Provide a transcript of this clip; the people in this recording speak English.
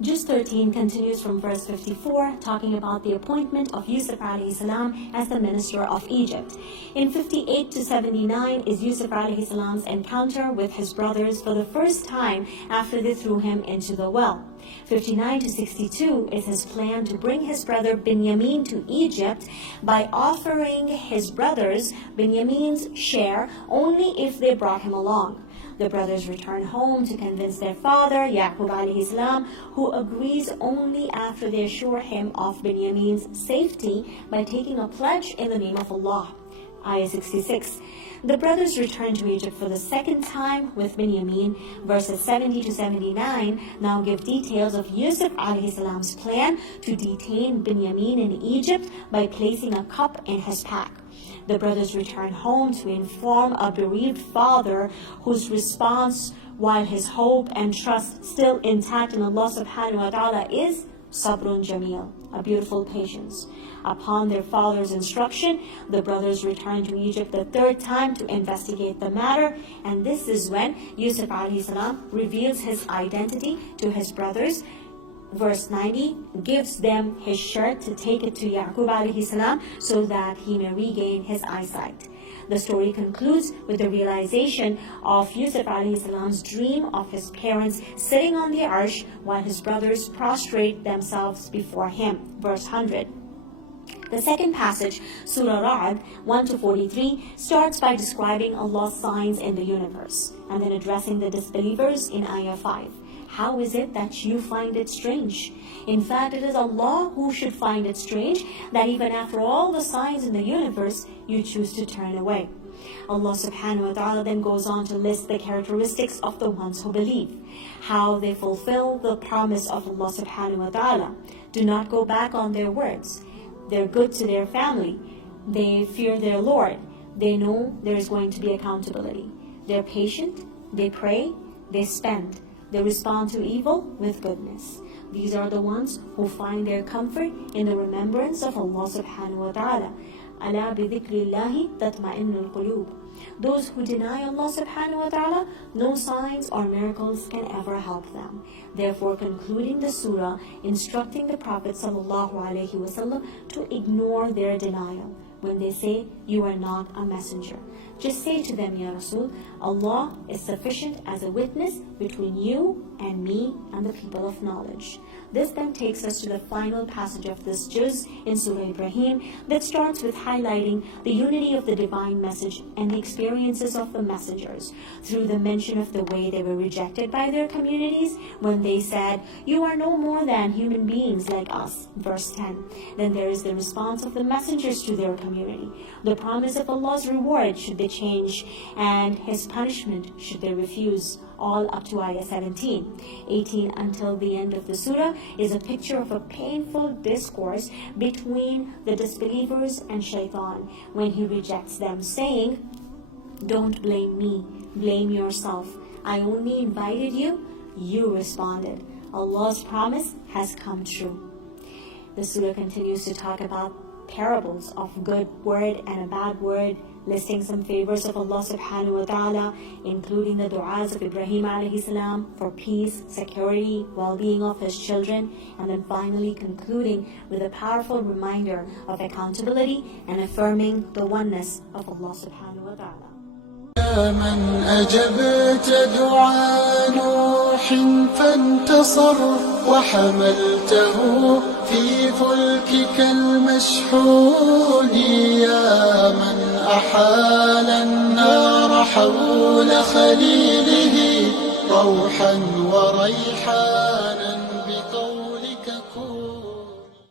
Juz 13 continues from verse 54, talking about the appointment of Yusuf alayhi salam as the minister of Egypt. In 58 to 79 is Yusuf alayhi salam's encounter with his brothers for the first time after they threw him into the well. 59 to 62 is his plan to bring his brother Binyamin to Egypt by offering his brothers Binyamin's share only if they brought him along. The brothers return home to convince their father, Yaqub alayhi salam, who agrees only after they assure him of Binyamin's safety by taking a pledge in the name of Allah. Ayah 66. The brothers return to Egypt for the second time with Binyamin. Verses 70 to 79 now give details of Yusuf alayhi salam's plan to detain Binyamin in Egypt by placing a cup in his pack. The brothers return home to inform a bereaved father whose response, while his hope and trust still intact in Allah subhanahu wa ta'ala, is sabrun jameel, a beautiful patience. Upon their father's instruction, the brothers return to Egypt the third time to investigate the matter, and this is when Yusuf alayhi salam reveals his identity to his brothers. Verse 90 gives them his shirt to take it to Yaqub alayhi salam so that he may regain his eyesight. The story concludes with the realization of Yusuf alayhi salam's dream of his parents sitting on the arsh while his brothers prostrate themselves before him. Verse 100. The second passage, Surah Ra'd 1 to 43, starts by describing Allah's signs in the universe and then addressing the disbelievers in Ayah 5. How is it that you find it strange? In fact, it is Allah who should find it strange that even after all the signs in the universe, you choose to turn away. Allah subhanahu wa ta'ala then goes on to list the characteristics of the ones who believe, how they fulfill the promise of Allah subhanahu wa ta'ala. Do not go back on their words. They're good to their family. They fear their Lord. They know there is going to be accountability. They're patient. They pray. They spend. They respond to evil with goodness. These are the ones who find their comfort in the remembrance of Allah subhanahu wa ta'ala. Ala bi dhikrillahi tatma'innul qulub. Those who deny Allah subhanahu wa ta'ala, no signs or miracles can ever help them. Therefore, concluding the surah, instructing the Prophet sallallahu alaihi wasallam to ignore their denial when they say, you are not a messenger. Just say to them, Ya Rasul, Allah is sufficient as a witness between you and me and the people of knowledge. This then takes us to the final passage of this juz in Surah Ibrahim that starts with highlighting the unity of the divine message and the experiences of the messengers through the mention of the way they were rejected by their communities when they said, you are no more than human beings like us. Verse 10. Then there is the response of the messengers to their community, the promise of Allah's reward should they change, and His punishment should they refuse. All up to Ayah 17. 18 until the end of the surah is a picture of a painful discourse between the disbelievers and Shaitan when he rejects them, saying, don't blame me, blame yourself. I only invited you, you responded. Allah's promise has come true. The surah continues to talk about parables of good word and a bad word, listing some favors of Allah subhanahu wa ta'ala, including the du'as of Ibrahim alayhi salam for peace, security, well-being of his children, and then finally concluding with a powerful reminder of accountability and affirming the oneness of Allah subhanahu wa ta'ala. من أجبت دعاء نوح فانتصر وحملته في فلكك المشحون يا من أحال النار حول خليله روحا وريحانا